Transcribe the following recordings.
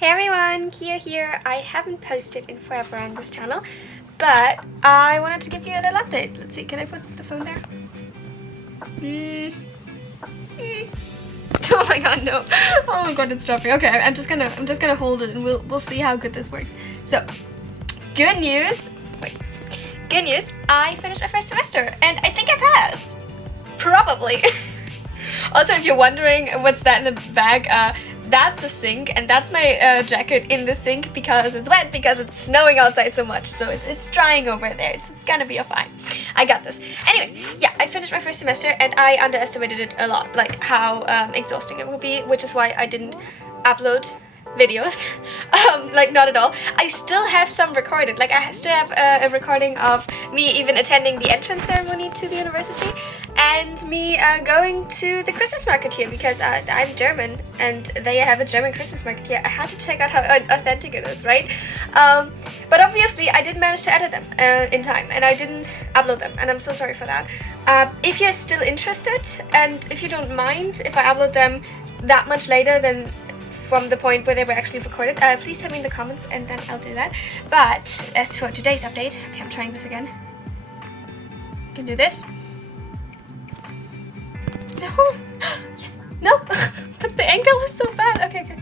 Hey everyone, Kia here. I haven't posted in forever on this channel, but I wanted to give you a little update. Let's see, can I put the phone there? Oh my god, no. Oh my god, it's dropping. Okay, I'm just gonna hold it and we'll see how good this works. So, good news. Wait. Good news. I finished my first semester and I think I passed. Probably. Also, if you're wondering what's that in the bag, that's a sink, and that's my jacket in the sink because it's wet, because it's snowing outside so much, so it's drying over there. It's gonna be fine. I got this. Anyway, yeah, I finished my first semester, and I underestimated it a lot, like how exhausting it would be, which is why I didn't upload videos. Like, not at all. I still have some recorded. Like, I still have a recording of me even attending the entrance ceremony to the university, and me going to the Christmas market here, because I'm German and they have a German Christmas market here. I had to check out how authentic it is, right? But obviously I did manage to edit them in time, and I didn't upload them, and I'm so sorry for that. If you're still interested, and if you don't mind if I upload them that much later than from the point where they were actually recorded, please tell me in the comments and then I'll do that. But as for today's update, okay, I'm trying this again. I can do this. No! Yes! No! But the angle is so bad. Okay, okay.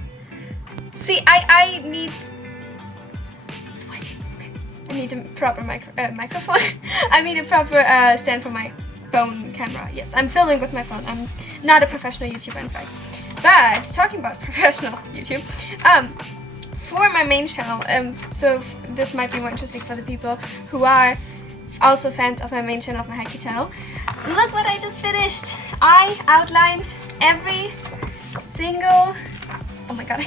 See, I need... It's working. Okay. I need a proper microphone. I need a proper stand for my phone camera. Yes, I'm filming with my phone. I'm not a professional YouTuber, in fact. But, talking about professional YouTube, for my main channel, so this might be more interesting for the people who are also fans of my main channel, of my Haiku channel. Look what I just finished! I outlined every single... Oh my god,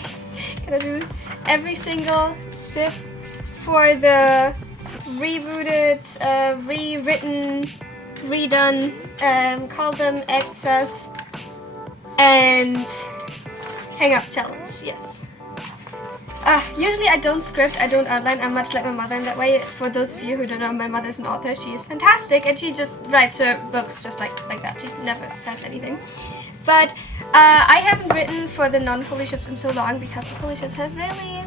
can I do this? Every single ship for the rebooted, rewritten, redone, call them exas, and hang up challenge, yes. Usually I don't script, I don't outline. I'm much like my mother in that way. For those of you who don't know, my mother's an author. She is fantastic, and she just writes her books just like that. She never plans anything. But I haven't written for the non-holy ships in so long because the holy ships have really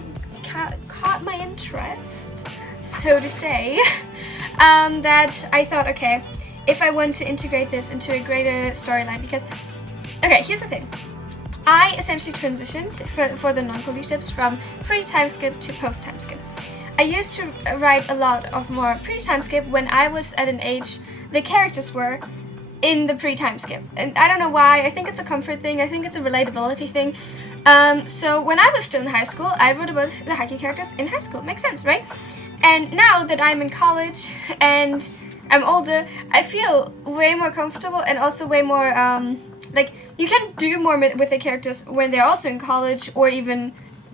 caught my interest, so to say, that I thought, okay, if I want to integrate this into a greater storyline, because, okay, here's the thing. I essentially transitioned for the non-holy ships from pre-time skip to post-time skip. I used to write a lot of more pre-time skip when I was at an age the characters were in the pre-time skip. And I don't know why. I think it's a comfort thing. I think it's a relatability thing. So when I was still in high school, I wrote about the Haiku characters in high school. Makes sense, right? And now that I'm in college and I'm older, I feel way more comfortable and also way more... like, you can do more with the characters when they're also in college, or even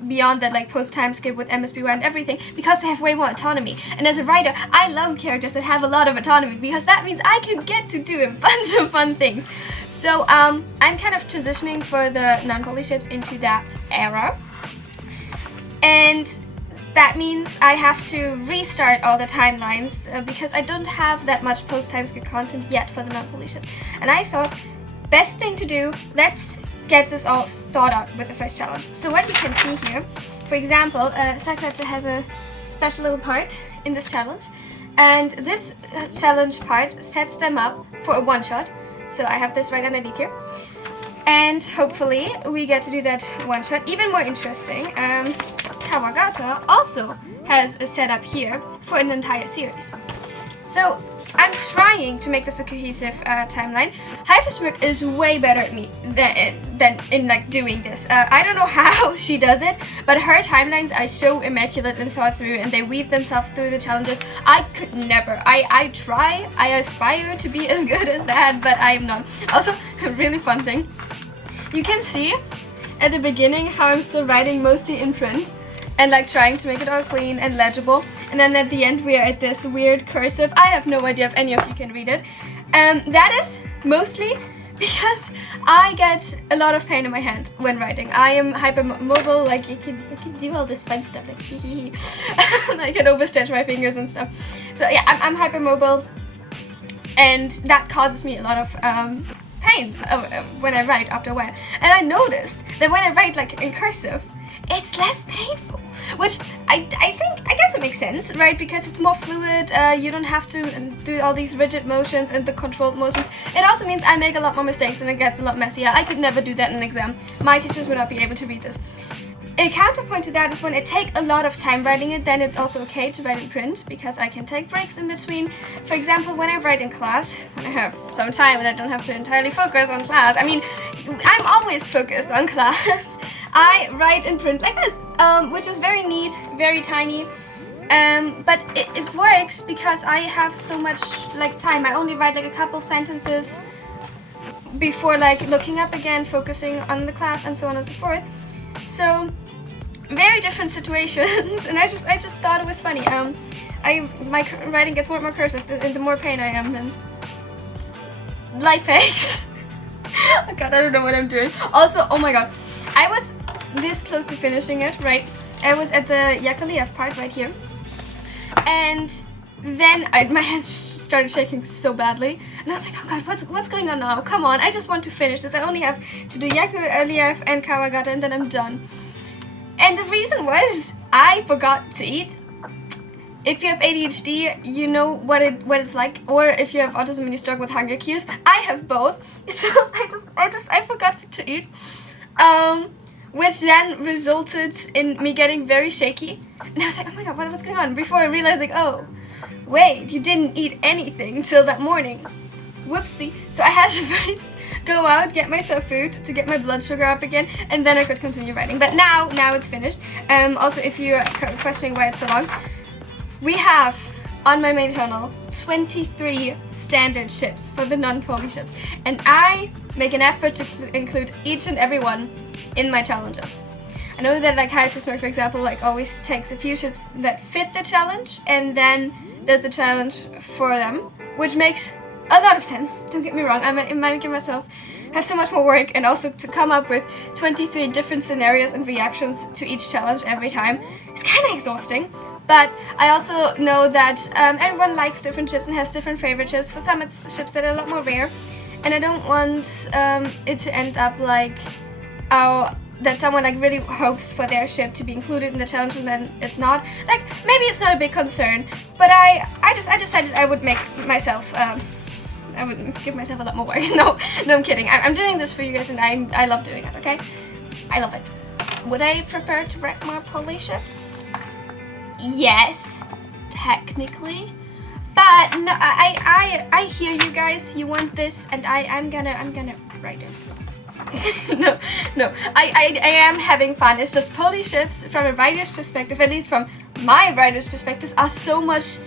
beyond that, like post-time skip with MSBY and everything, because they have way more autonomy. And as a writer, I love characters that have a lot of autonomy, because that means I can get to do a bunch of fun things. So, I'm kind of transitioning for the non-holy ships into that era. And that means I have to restart all the timelines, because I don't have that much post-time skip content yet for the non-holy ships. And I thought, best thing to do, let's get this all thought out with the first challenge. So what you can see here, for example, Sakura has a special little part in this challenge, and this challenge part sets them up for a one-shot. So I have this right underneath here, and hopefully we get to do that one-shot. Even more interesting, Kawagata also has a setup here for an entire series. So I'm trying to make this a cohesive timeline. Haitoshmuk is way better at me than in like doing this. I don't know how she does it, but her timelines are so immaculate and thought through, and they weave themselves through the challenges. I could never. I try, I aspire to be as good as that, but I am not. Also, a really fun thing. You can see at the beginning how I'm still writing mostly in print, and like trying to make it all clean and legible. And then at the end we are at this weird cursive. I have no idea if any of you can read it. That is mostly because I get a lot of pain in my hand when writing. I am hypermobile, like I can do all this fun stuff, like hee. I can overstretch my fingers and stuff. So yeah, I'm hypermobile, and that causes me a lot of pain when I write after a while. And I noticed that when I write like in cursive, it's less painful, which I guess it makes sense, right? Because it's more fluid, you don't have to do all these rigid motions and the controlled motions. It also means I make a lot more mistakes and it gets a lot messier. I could never do that in an exam. My teachers would not be able to read this. A counterpoint to that is when I take a lot of time writing it, then it's also okay to write in print, because I can take breaks in between. For example, when I write in class, when I have some time and I don't have to entirely focus on class, I mean, I'm always focused on class, I write in print like this, which is very neat, very tiny, but it works because I have so much like time. I only write like a couple sentences before like looking up again, focusing on the class, and so on and so forth. So very different situations, and I just thought it was funny. My writing gets more and more cursive the more pain I am. Then life hacks. Oh god, I don't know what I'm doing. Also, oh my god, I was this close to finishing it, right? I was at the Yakovlev part right here, and then my hands just started shaking so badly, and I was like, oh god, what's going on now? Come on, I just want to finish this. I only have to do Yakovlev and Kawagata, and then I'm done. And the reason was I forgot to eat. If you have ADHD, you know what it's like, or if you have autism and you struggle with hunger cues. I have both, so I forgot to eat, which then resulted in me getting very shaky. And I was like, oh my god, what's going on? Before I realized, like, oh, wait, you didn't eat anything till that morning. Whoopsie. So I had to first go out, get myself food to get my blood sugar up again, and then I could continue writing. But now it's finished. Also, if you're questioning why it's so long, we have on my main channel 23 standard ships for the non-poly ships, and I make an effort to include each and every one in my challenges. I know that like Hypersmurf, for example, like always takes a few ships that fit the challenge and then does the challenge for them, which makes a lot of sense. Don't get me wrong, I'm making myself have so much more work, and also to come up with 23 different scenarios and reactions to each challenge every time is kind of exhausting. But I also know that everyone likes different ships and has different favorite ships. For some, it's ships that are a lot more rare, and I don't want it to end up like that someone like really hopes for their ship to be included in the challenge and then it's not. Like, maybe it's not a big concern, but I decided I would make myself I would give myself a lot more work. No, I'm kidding. I'm doing this for you guys, and I love doing it. Okay, I love it. Would I prefer to wreck more poly ships? Yes, technically, but no. I hear you guys. You want this, and I'm gonna write it. no. I am having fun. It's just poly ships from a writer's perspective, at least from my writer's perspective, are so much.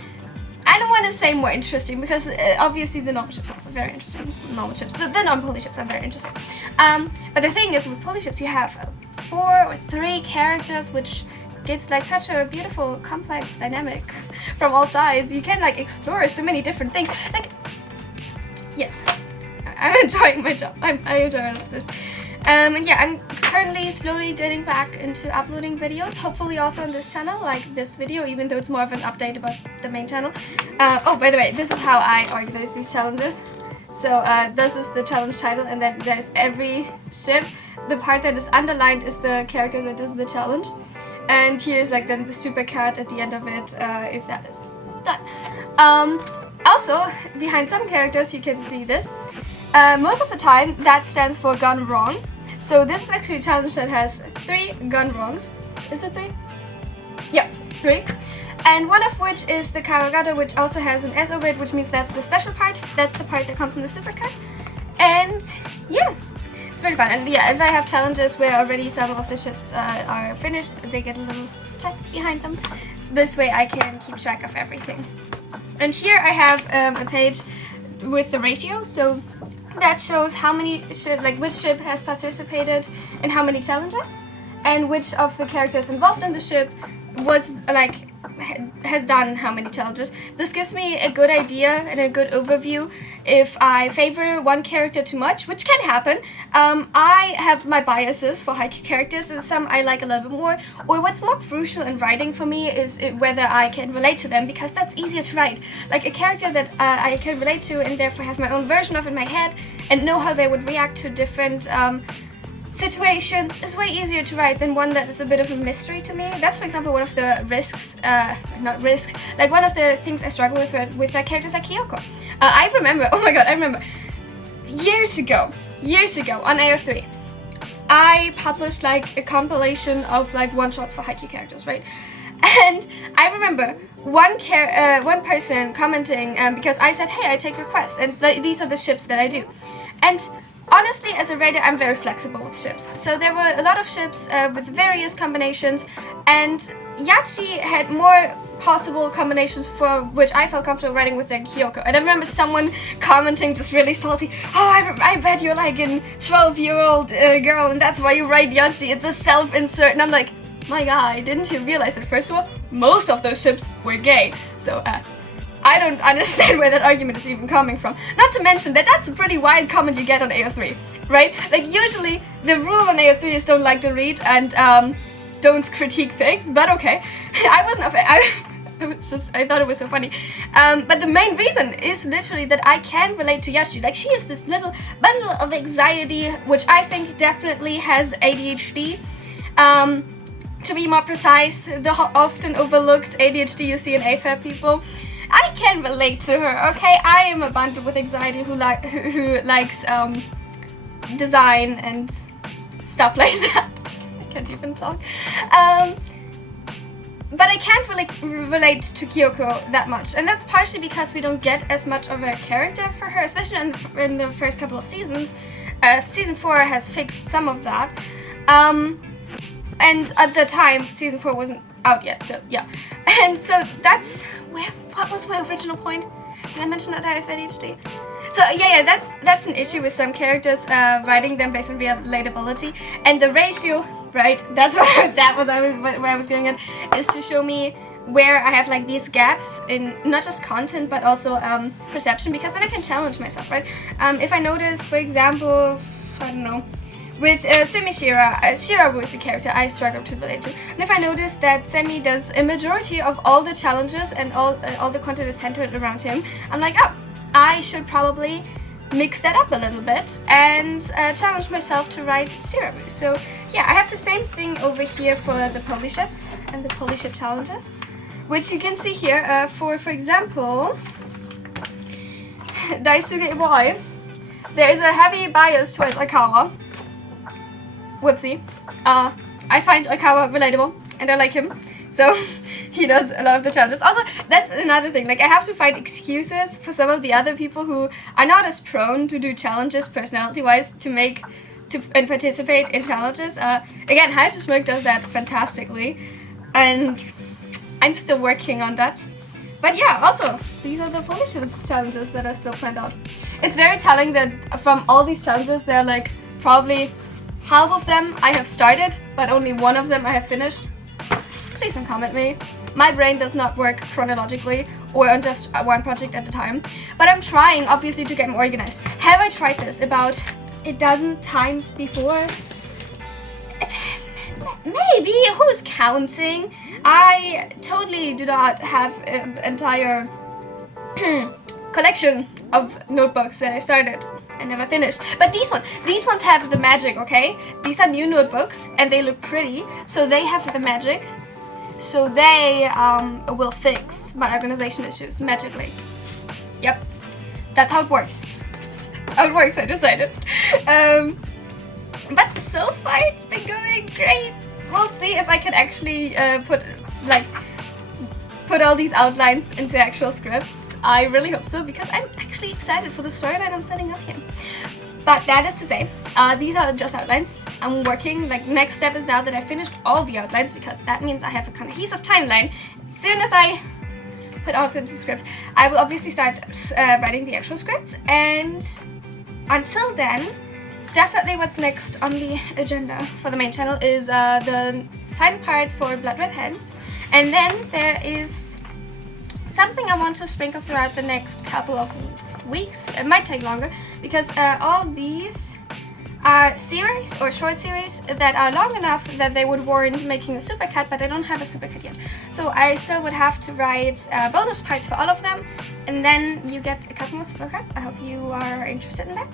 I don't want to say more interesting, because obviously the normal ships are also very interesting. Normal ships, the non-poly ships are very interesting. But the thing is, with poly ships, you have 4 or 3 characters, which gives like such a beautiful, complex dynamic from all sides. You can like explore so many different things. Like, yes, I'm enjoying my job. I enjoy this. And yeah, I'm currently slowly getting back into uploading videos, hopefully also on this channel, like this video, even though it's more of an update about the main channel. Oh, by the way, this is how I organize these challenges. So this is the challenge title, and then there's every ship. The part that is underlined is the character that does the challenge. And here's like then the super cut at the end of it, if that is done. Also, behind some characters you can see this. Most of the time that stands for gone wrong. So this is actually a challenge that has 3 gone wrongs. Is it 3? Yeah, 3. And one of which is the Kawagata, which also has an S over it, which means that's the special part. That's the part that comes in the supercut. And yeah, it's very fun. And yeah, if I have challenges where already some of the ships are finished, they get a little check behind them. So this way I can keep track of everything. And here I have a page with the ratio. So that shows how many which ship has participated in how many challenges, and which of the characters involved in the ship was has done how many challenges. This gives me a good idea and a good overview if I favor one character too much, which can happen. I have my biases for high characters, and some I like a little bit more. Or what's more crucial in writing for me is whether I can relate to them, because that's easier to write. Like a character that I can relate to and therefore have my own version of in my head and know how they would react to different situations is way easier to write than one that is a bit of a mystery to me. That's, for example, one of the risks, not risks, like one of the things I struggle with characters like Kyoko. I remember, oh my god, I remember, years ago on AO3, I published like a compilation of like one-shots for Haikyuu characters, right? And I remember one person commenting because I said, hey, I take requests, and these are the ships that I do. And honestly, as a writer, I'm very flexible with ships. So there were a lot of ships with various combinations, and Yachi had more possible combinations for which I felt comfortable writing with than Kyoko. And I remember someone commenting just really salty, oh, I bet you're like a 12-year-old girl and that's why you write Yachi, it's a self-insert. And I'm like, my guy, didn't you realize that first of all, most of those ships were gay? So I don't understand where that argument is even coming from. Not to mention that that's a pretty wild comment you get on AO3, right? Like usually the rule on AO3 is don't like to read and don't critique fics, but okay. I wasn't I thought it was so funny. But the main reason is literally that I can relate to Yachi. Like she is this little bundle of anxiety, which I think definitely has ADHD. To be more precise, the often overlooked ADHD you see in AFAB people. I can relate to her, okay? I am a bundle with anxiety who likes design and stuff like that. I can't even talk. But I can't really relate to Kyoko that much, and that's partially because we don't get as much of a character for her, especially in the first couple of seasons. Season 4 has fixed some of that. And at the time, season 4 wasn't out yet, so yeah. And so that's what was my original point? Did I mention that I have ADHD? So yeah, that's an issue with some characters, writing them based on relatability. And the ratio, right, that's what where I was going at, is to show me where I have like these gaps in not just content, but also perception, because then I can challenge myself, right? If I notice, for example, I don't know, with Semi Shirabu is a character I struggle to relate to. And if I notice that Semi does a majority of all the challenges and all the content is centered around him, I'm like, oh, I should probably mix that up a little bit and challenge myself to write Shirabu. So yeah, I have the same thing over here for the poly ships and the poly ship challenges, which you can see here. For example, Daisuke Boy, there is a heavy bias towards Aikawa. Whoopsie. I find Aikawa relatable and I like him, so he does a lot of the challenges. Also, that's another thing, like I have to find excuses for some of the other people who are not as prone to do challenges personality-wise and participate in challenges. Again, Hayato Smirk does that fantastically, and I'm still working on that. But yeah, also, these are the poly ships challenges that are still planned out. It's very telling that from all these challenges, they're like probably half of them I have started, but only one of them I have finished. Please don't comment me. My brain does not work chronologically or on just one project at a time. But I'm trying, obviously, to get more organized. Have I tried this about a dozen times before? Maybe. Who's counting? I totally do not have an entire collection of notebooks that I started and never finished. But these ones have the magic, okay? These are new notebooks and they look pretty, so they have the magic. So they will fix my organization issues magically. Yep, that's how it works. How it works, I decided. But so far it's been going great. We'll see if I can actually put all these outlines into actual scripts. I really hope so, because I'm actually excited for the storyline I'm setting up here. But that is to say, these are just outlines. I'm working, like, next step is now that I finished all the outlines, because that means I have a cohesive timeline. As soon as I put all of them to scripts, I will obviously start writing the actual scripts, and until then, definitely what's next on the agenda for the main channel is the final part for Blood Red Hands, and then there is something I want to sprinkle throughout the next couple of weeks. It might take longer, because all these are series or short series that are long enough that they would warrant making a supercut, but they don't have a supercut yet. So I still would have to write bonus parts for all of them, and then you get a couple more supercuts. I hope you are interested in that.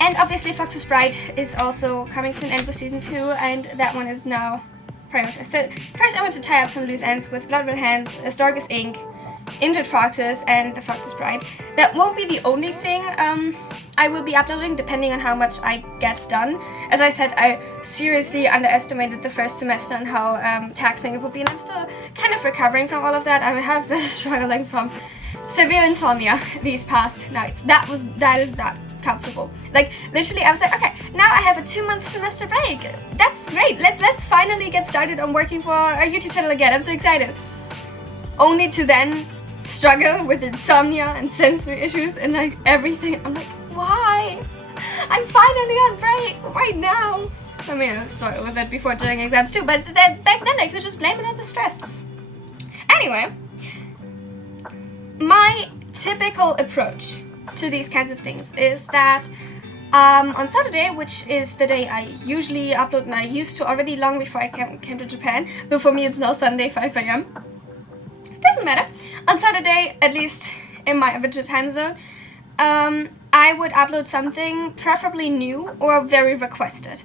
And obviously Fox's Bride is also coming to an end with season 2, and that one is now prioritized. So first I want to tie up some loose ends with Blood Red Hands, As Dark as Ink, Injured Foxes, and The Fox's Bride. That won't be the only thing I will be uploading, depending on how much I get done. As I said, I seriously underestimated the first semester and how taxing it would be, and I'm still kind of recovering from all of that. I have been struggling from severe insomnia these past nights. That is not comfortable. Like, literally I was like, okay, now I have a 2-month semester break. That's great. Let's finally get started on working for our YouTube channel again. I'm so excited. Only to then struggle with insomnia and sensory issues and like everything. I'm like, why? I'm finally on break right now. I mean, I struggled with it before during exams too, but back then I could just blame it on the stress. Anyway, my typical approach to these kinds of things is that on Saturday, which is the day I usually upload, and I used to already long before I came to Japan, though for me it's now Sunday 5 a.m. Doesn't matter. On Saturday, at least in my original time zone, I would upload something preferably new or very requested.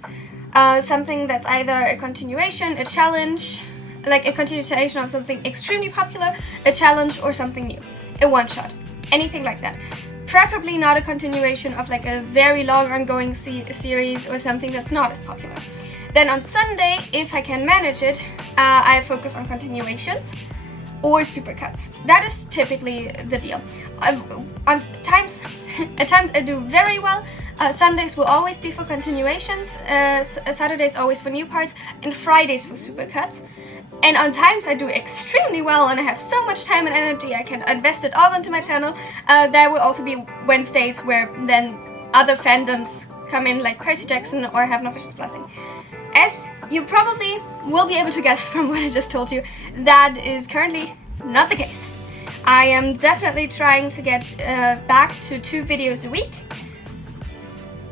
Something that's either a continuation, a challenge, like a continuation of something extremely popular, a challenge, or something new. A one-shot. Anything like that. Preferably not a continuation of like a very long ongoing series or something that's not as popular. Then on Sunday, if I can manage it, I focus on continuations or supercuts. That is typically the deal. At times I do very well. Sundays will always be for continuations, Saturdays always for new parts, and Fridays for supercuts. And on times I do extremely well and I have so much time and energy I can invest it all into my channel. There will also be Wednesdays where then other fandoms come in, like Percy Jackson or Heaven of Wishes Blessing. As you probably will be able to guess from what I just told you, that is currently not the case. I am definitely trying to get back to 2 videos a week,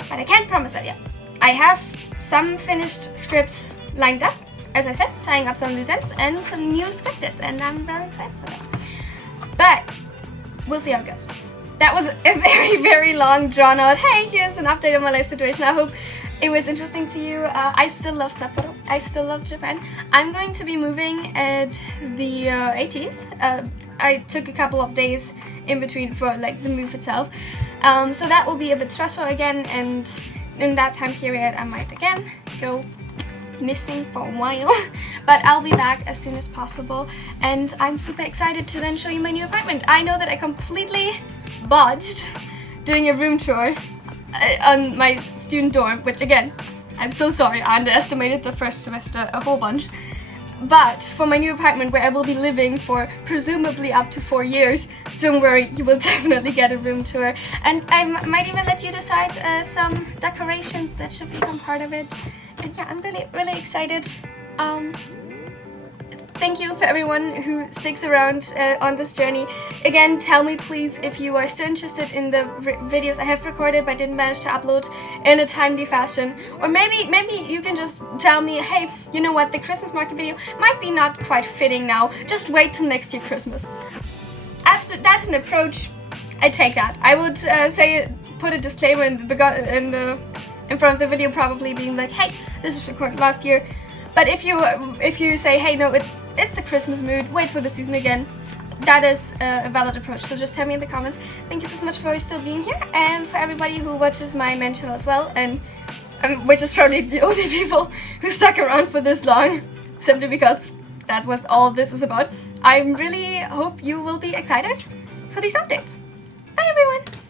but I can't promise that yet. I have some finished scripts lined up, as I said, tying up some loose ends and some new script edits, and I'm very excited for that. But we'll see how it goes. That was a very, very long, drawn out, hey, here's an update on my life situation. I hope it was interesting to you. I still love Sapporo. I still love Japan. I'm going to be moving at the 18th. I took a couple of days in between for like the move itself. So that will be a bit stressful again, and in that time period I might again go missing for a while. But I'll be back as soon as possible, and I'm super excited to then show you my new apartment. I know that I completely botched doing a room tour on my student dorm, which again, I'm so sorry, I underestimated the first semester a whole bunch. But for my new apartment where I will be living for presumably up to 4 years, don't worry, you will definitely get a room tour. And I might even let you decide some decorations that should become part of it. And yeah, I'm really, really excited. Thank you for everyone who sticks around on this journey. Again, tell me please if you are still interested in the videos I have recorded but didn't manage to upload in a timely fashion. Or maybe you can just tell me, hey, you know what, the Christmas market video might be not quite fitting now. Just wait till next year Christmas. That's an approach. I take that. I would put a disclaimer in front of the video, probably being like, hey, this was recorded last year. But if you say, hey, no, it's the Christmas mood, wait for the season again, that is a valid approach. So just tell me in the comments. Thank you so much for still being here, and for everybody who watches my main channel as well, and which is probably the only people who stuck around for this long, simply because that was all this is about. I really hope you will be excited for these updates. Bye everyone!